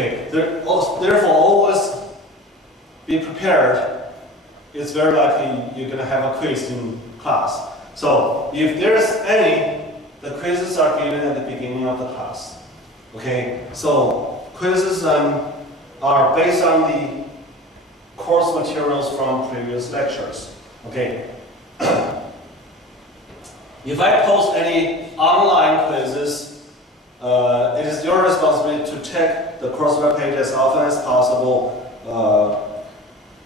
Okay, therefore always be prepared. It's very likely you're going to have a quiz in class. So if there's any, the quizzes are given at the beginning of the class. Okay, so quizzes are based on the course materials from previous lectures. Okay. If I post any online quizzes, it is your responsibility to check the course webpage as often as possible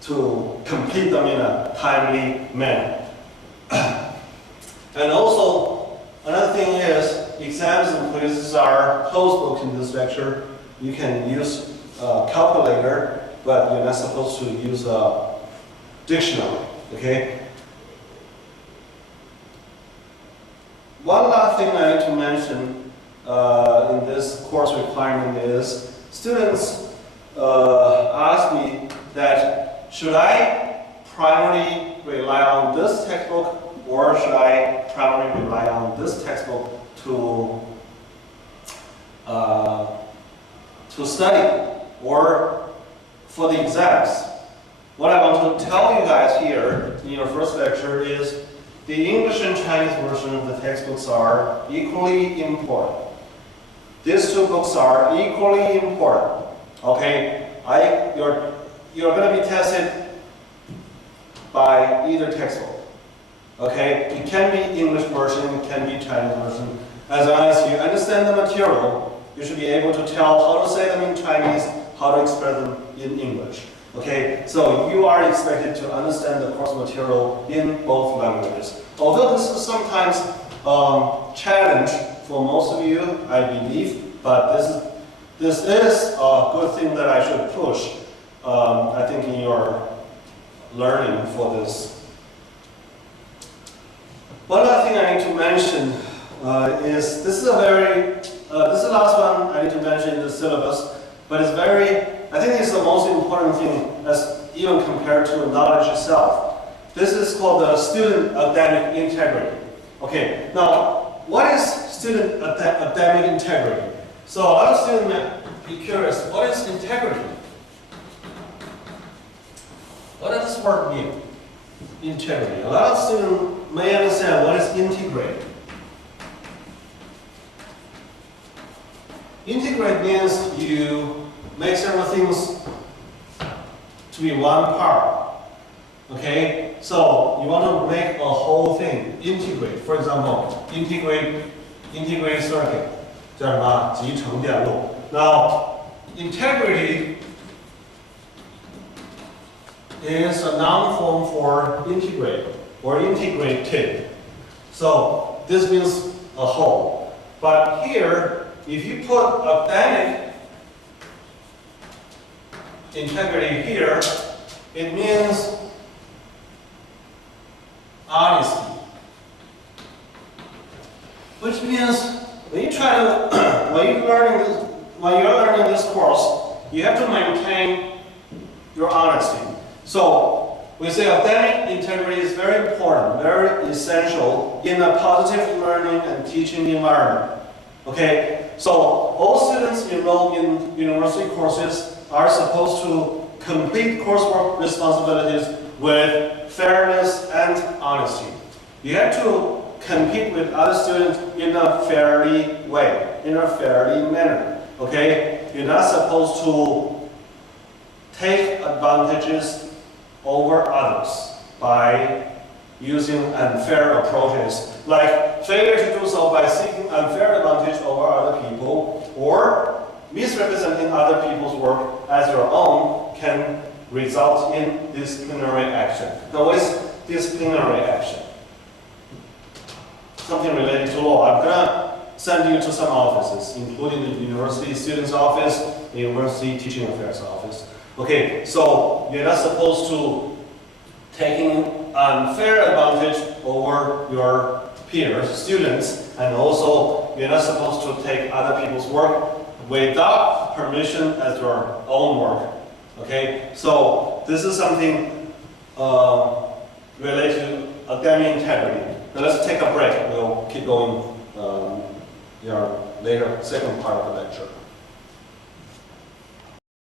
to complete them in a timely manner. And also, another thing is, exams and quizzes are closed book in this lecture. You can use a calculator, but you're not supposed to use a dictionary, okay? One last thing I need to mention in this course requirement is, students ask me that, should I primarily rely on this textbook or should I primarily rely on this textbook to study or for the exams? What I want to tell you guys here in your first lecture is the English and Chinese version of the textbooks are equally important. These two books are equally important. Okay, you're going to be tested by either textbook. Okay, it can be English version, it can be Chinese version. As long as you understand the material, you should be able to tell how to say them in Chinese, how to express them in English. Okay, so you are expected to understand the course material in both languages. Although this is sometimes challenge for most of you, I believe, but this is a good thing that I should push, I think, in your learning for this. One other thing I need to mention is this is the last one I need to mention in the syllabus, but it's I think it's the most important thing as even compared to knowledge itself. This is called the student academic integrity. Okay, now what is student academic integrity? So a lot of students may be curious, what is integrity? What does this word mean? Integrity. A lot of students may understand what is integrate. Integrate means you make several things to be one part. Okay? So you want to make a whole thing. Integrate. For example, integrate circuit. 叫什么？集成电路。Now, integrity is a noun form for integrate or integrated. So this means a whole. But here, if you put academic integrity here, it means honesty. Which means when you're learning this course, you have to maintain your honesty. So we say academic integrity is very important, very essential in a positive learning and teaching environment. Okay, so all students enrolled in university courses are supposed to complete coursework responsibilities with fairness and honesty. You have to compete with other students in a fairly way, in a fairly manner. Okay, you're not supposed to take advantages over others by using unfair approaches, like failure to do so by seeking unfair advantage over other people, or misrepresenting other people's work as your own can result in disciplinary action. Now, what is disciplinary action? Something related to law. I'm gonna send you to some offices, including the university student's office, the university teaching affairs office. Okay, so you're not supposed to taking unfair advantage over your peers, students, and also you're not supposed to take other people's work without permission as your own work. Okay, so this is something related to academic integrity. Now let's take a break. We'll keep going in our later second part of the lecture.